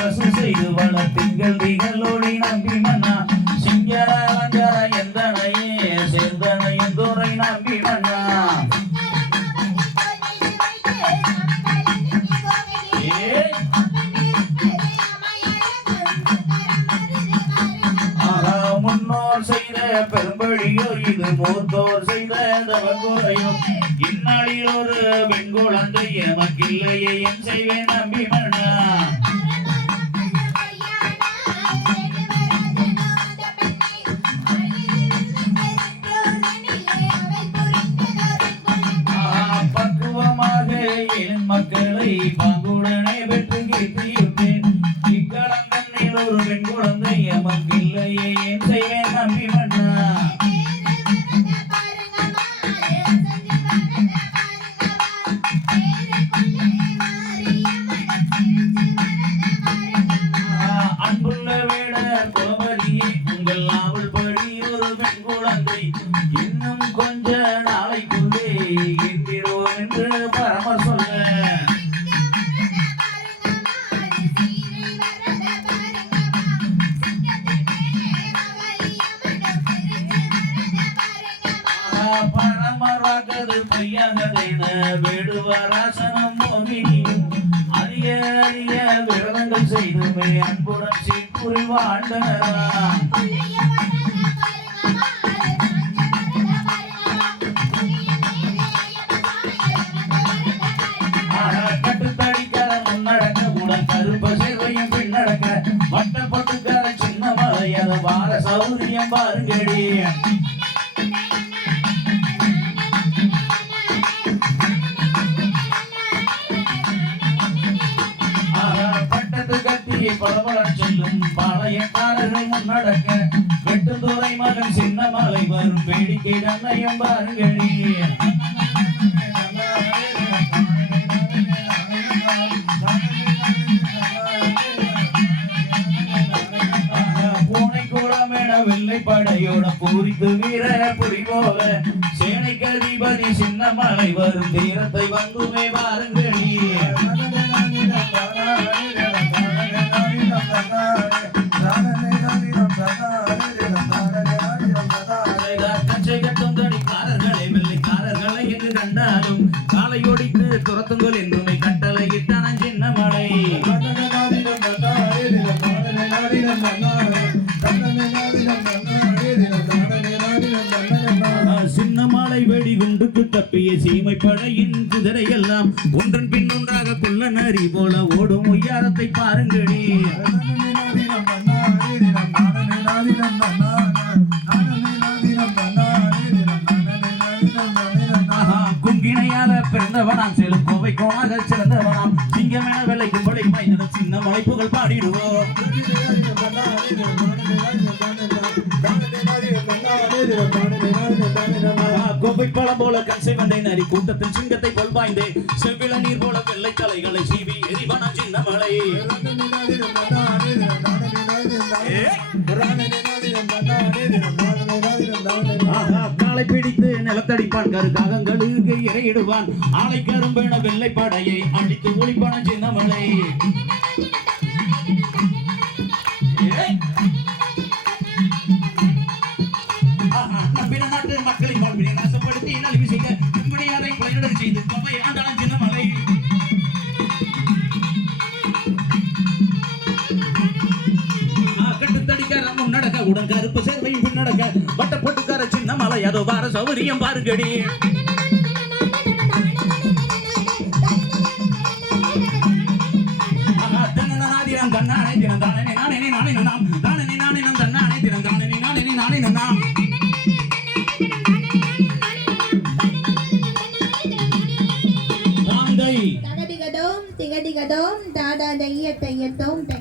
அரசு செய்து வள திங்கள் திகளோடி நம்பி மன்னா. சிங்கர அலங்கார எந்தனையே சேர்ந்தனையும் துறை நம்பி மன்னா. முன்னோர் செய்த பெரும்பழியோ இது மூத்தோர் செய்த தவக்குறையோ இந்நாளில் ஒரு பெண் குழந்தை எமக்கில்லையே என் செய்வேன் நம்பி மன்னா. குழந்தை இன்னும் கொஞ்ச நாளைக்குள்ளே எந்திரோம் என்று பரமர் சொல்ல பரமராகது பொய்யாகதைன வேடுவராசனம் மோகினியும் அரிய அரிய விரதங்கள் செய்துமே அன்புடன் சீர்புரி வாழ்ந்தனராம் அது வார சௌரியம் பாருங்கடி பட்டத்து கட்டி பலபலன் சொல்லும் பாளையக்காரர்கள் முன்னடக்க வெட்டுந்துறை மகன் சின்ன மாலை வரும் வேடிக்கை தன்னையும் பாருங்கடி வெள்ளை படையோட பூரித்து வீர புரி போல. சேனைக்கு அதிபதி சின்ன மலை வரும். தீரத்தை வந்துமே பாருங்கள் கட்டும் கண்டாலும் காலை துரத்துங்கள் என்றுமை கட்டளை குண்டுக்கு தப்பிய சீமை படையின் குதிரை எல்லாம் ஒன்றன் பின் ஒன்றாக கொள்ள நரி போல ஓடும். ஒய்யாரத்தை பாருங்களே குங்கிணையால பிறந்தவனாம் செல்லும் கோவை கோணாக சிறந்தவனாம். சிங்கமென விளைக்கும் கும்பலை மைந்தன சின்ன மலைப்புகள் பாடிடுவோம். ஆஹா, கோப்பை பழம் போல கசை வண்டை நரி கூட்டத்தில் சிங்கத்தை கொள்வாய்ந்து செவ்விள நீர் போல வெள்ளை தலைகளை சீவி எரிவன சின்ன மலை காலை பிடித்து நிலத்தடிப்பான் கரு காகங்களுக்கு இறையிடுவான். ஆலை கரும்பென வெள்ளை படையை அடித்து ஒளிப்பான சின்ன மலை உடன் கருப்பு சேர்வை பின்னடக்க வட்ட போட்டுக்கார சின்ன மலை அதோ வார சௌகரியம் பாருங்கடி. தன்னானே தினம் தானே நானே நானே நாம். தானே நானே நம் தன்னானே தினம் தானே நானே நானே நாம். தாந்தை தகதிகதோம் திகதிகதோம் தாடா தைய தையத்தோம் தை